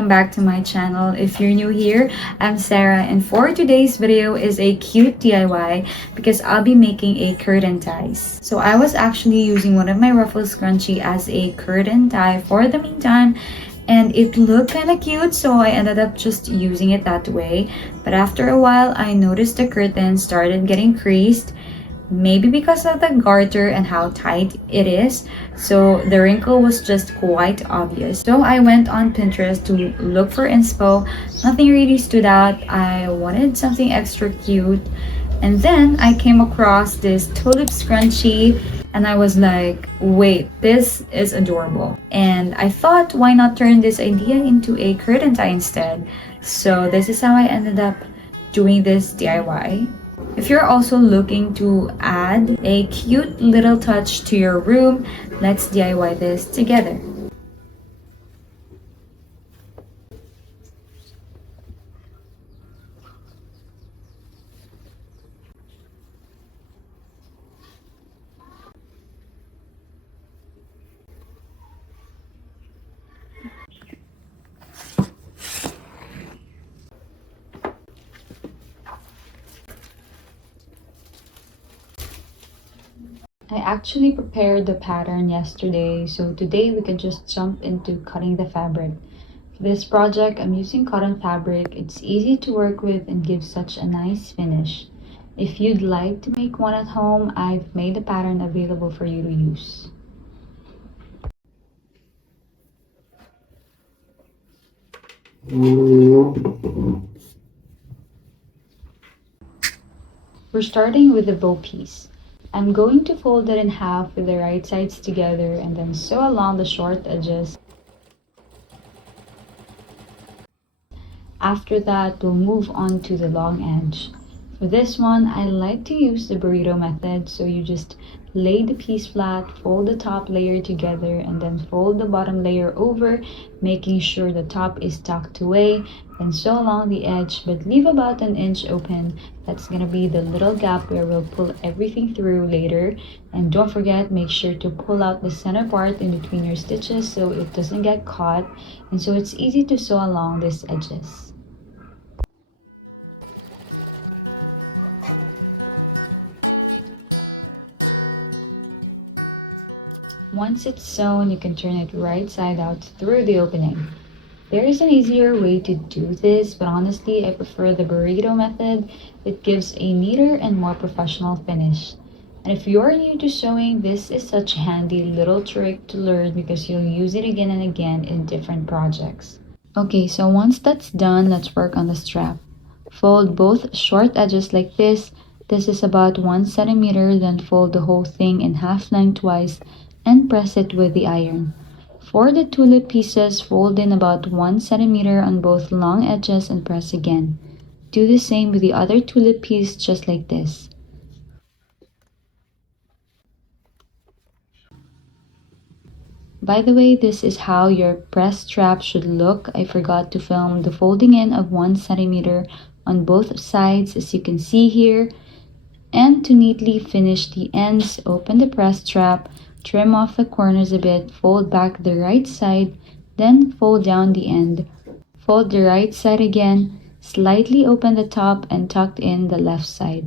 welcome back to my channel. If you're new here, I'm Sarah, and for today's video is a cute DIY because I'll be making a curtain ties. So I was actually using one of my ruffles scrunchie as a curtain tie for the meantime, and it looked kind of cute, so I ended up just using it that way. But after a while, I noticed the curtain started getting creased, maybe because of the garter and how tight it is, so the wrinkle was just quite obvious. So I went on Pinterest to look for inspo. Nothing really stood out. I wanted something extra cute, and then I came across this tulip scrunchie and I was like, wait, this is adorable. And I thought, why not turn this idea into a curtain tie instead? So this is how I ended up doing this DIY. If you're also looking to add a cute little touch to your room, let's DIY this together. I actually prepared the pattern yesterday, so today we can just jump into cutting the fabric. For this project, I'm using cotton fabric. It's easy to work with and gives such a nice finish. If you'd like to make one at home, I've made the pattern available for you to use. We're starting with the bow piece. I'm going to fold it in half with the right sides together and then sew along the short edges. After that, we'll move on to the long edge. For this one, I like to use the burrito method, so you just lay the piece flat, fold the top layer together, and then fold the bottom layer over, making sure the top is tucked away, then sew along the edge, but leave about an inch open. That's gonna be the little gap where we'll pull everything through later. And don't forget, make sure to pull out the center part in between your stitches so it doesn't get caught, and so it's easy to sew along these edges. Once it's sewn, you can turn it right side out through the opening. There is an easier way to do this, but honestly, I prefer the burrito method. It gives a neater and more professional finish. And if you're new to sewing, this is such a handy little trick to learn because you'll use it again and again in different projects. Okay, so once that's done, let's work on the strap. Fold both short edges like this. This is about 1 centimeter, then fold the whole thing in half lengthwise and press it with the iron. For the tulip pieces, fold in about 1 centimeter on both long edges and press again. Do the same with the other tulip piece, just like this. By the way, this is how your press strap should look. I forgot to film the folding in of 1 centimeter on both sides, as you can see here. And to neatly finish the ends, open the press strap, trim off the corners a bit, fold back the right side, then fold down the end. Fold the right side again, slightly open the top and tuck in the left side.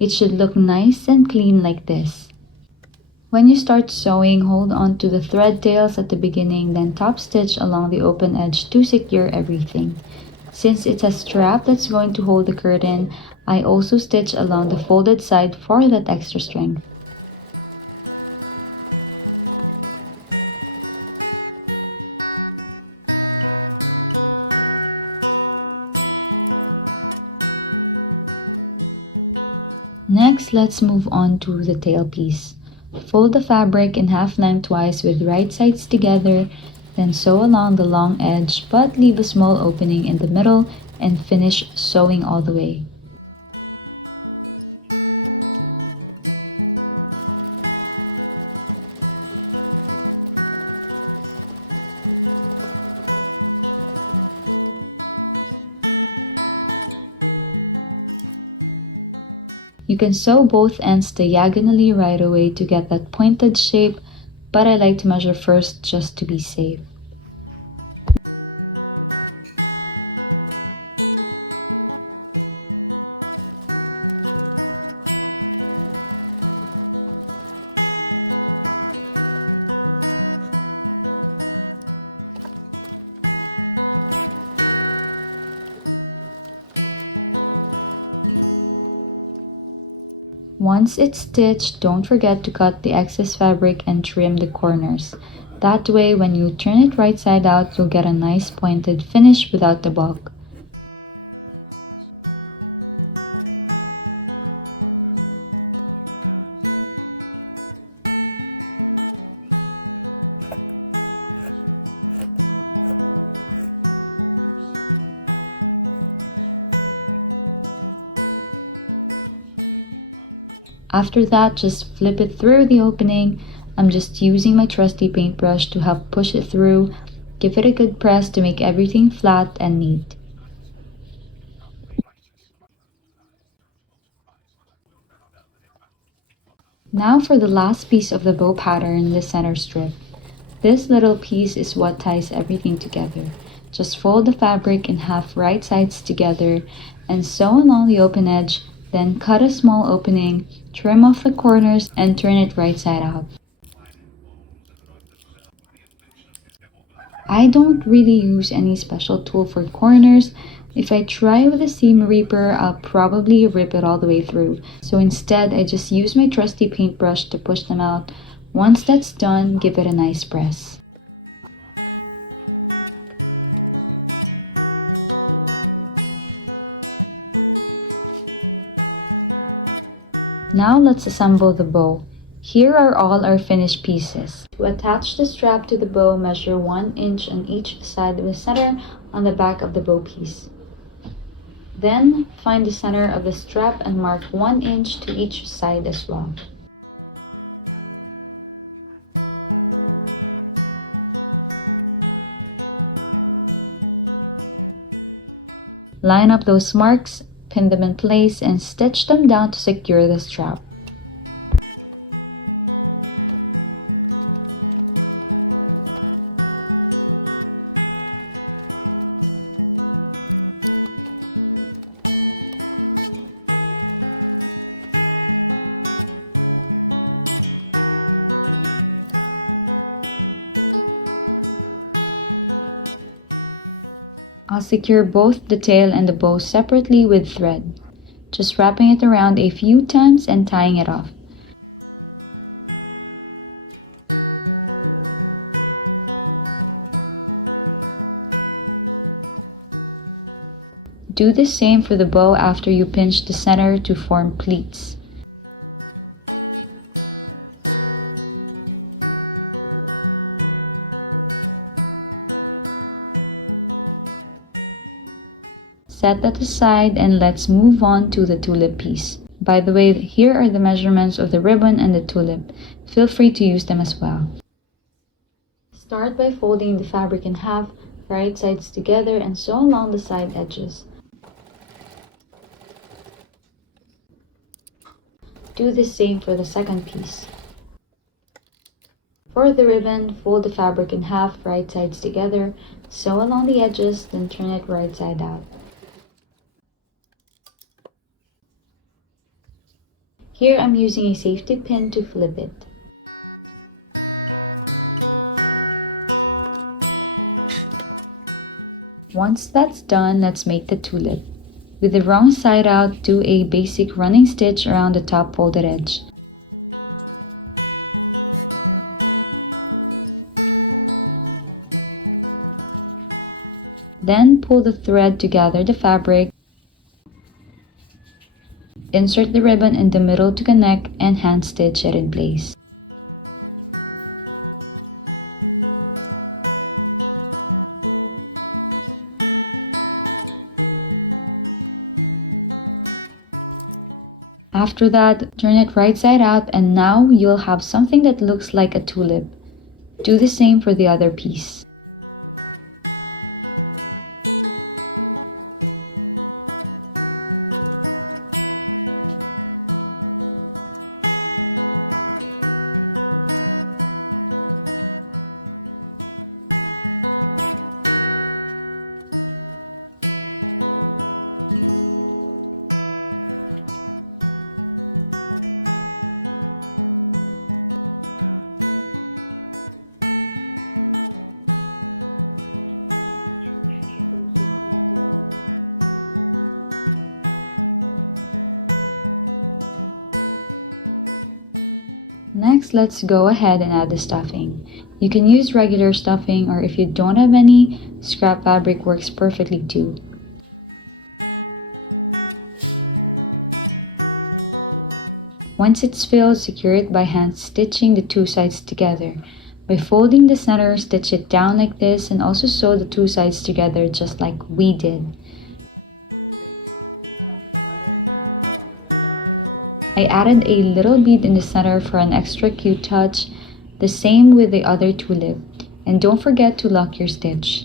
It should look nice and clean like this. When you start sewing, hold on to the thread tails at the beginning, then top stitch along the open edge to secure everything. Since it's a strap that's going to hold the curtain, I also stitch along the folded side for that extra strength. Next, let's move on to the tail piece. Fold the fabric in half lengthwise with right sides together, then sew along the long edge, but leave a small opening in the middle and finish sewing all the way. You can sew both ends diagonally right away to get that pointed shape, but I like to measure first just to be safe. Once it's stitched, don't forget to cut the excess fabric and trim the corners. That way, when you turn it right side out, you'll get a nice pointed finish without the bulk. After that, just flip it through the opening. I'm just using my trusty paintbrush to help push it through. Give it a good press to make everything flat and neat. Now for the last piece of the bow pattern, the center strip. This little piece is what ties everything together. Just fold the fabric in half right sides together and sew along the open edge, then cut a small opening, trim off the corners, and turn it right side out. I don't really use any special tool for corners. If I try with a seam reaper, I'll probably rip it all the way through. So instead, I just use my trusty paintbrush to push them out. Once that's done, give it a nice press. Now let's assemble the bow. Here are all our finished pieces. To attach the strap to the bow, measure 1 inch on each side of the center on the back of the bow piece. Then, find the center of the strap and mark 1 inch to each side as well. Line up those marks, pin them in place, and stitch them down to secure the strap. I'll secure both the tail and the bow separately with thread, just wrapping it around a few times and tying it off. Do the same for the bow after you pinch the center to form pleats. Set that aside and let's move on to the tulip piece. By the way, here are the measurements of the ribbon and the tulip. Feel free to use them as well. Start by folding the fabric in half, right sides together, and sew along the side edges. Do the same for the second piece. For the ribbon, fold the fabric in half, right sides together, sew along the edges, then turn it right side out. Here I'm using a safety pin to flip it. Once that's done, let's make the tulip. With the wrong side out, do a basic running stitch around the top folded edge. Then pull the thread to gather the fabric. Insert the ribbon in the middle to connect and hand stitch it in place. After that, turn it right side out and now you'll have something that looks like a tulip. Do the same for the other piece. Next, let's go ahead and add the stuffing. You can use regular stuffing, or if you don't have any, scrap fabric works perfectly too. Once it's filled, secure it by hand stitching the two sides together. By folding the center, stitch it down like this and also sew the two sides together just like we did. I added a little bead in the center for an extra cute touch, the same with the other tulip. And don't forget to lock your stitch.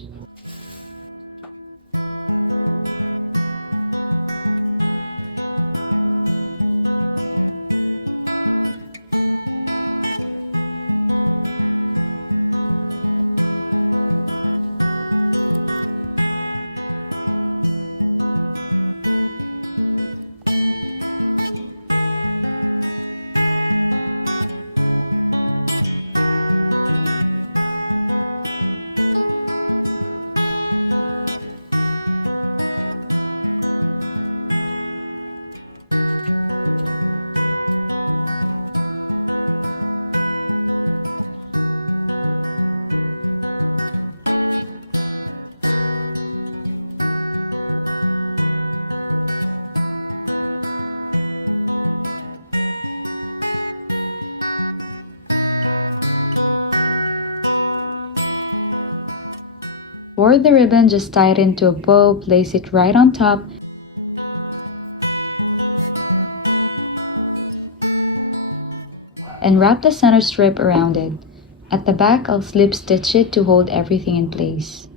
For the ribbon, just tie it into a bow, place it right on top, and wrap the center strip around it. At the back, I'll slip stitch it to hold everything in place.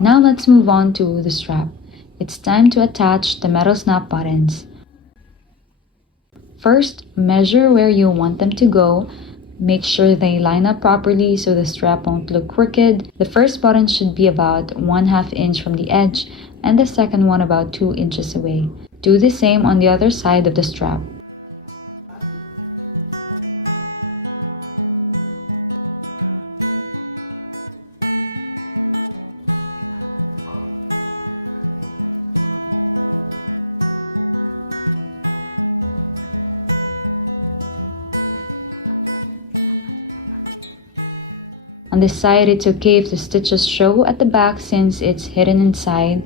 Now let's move on to the strap. It's time to attach the metal snap buttons. First, measure where you want them to go. Make sure they line up properly so the strap won't look crooked. The first button should be about 1/2 inch from the edge and the second one about 2 inches away. Do the same on the other side of the strap. On this side, it's okay if the stitches show at the back since it's hidden inside.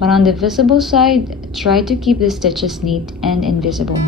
But on the visible side, try to keep the stitches neat and invisible.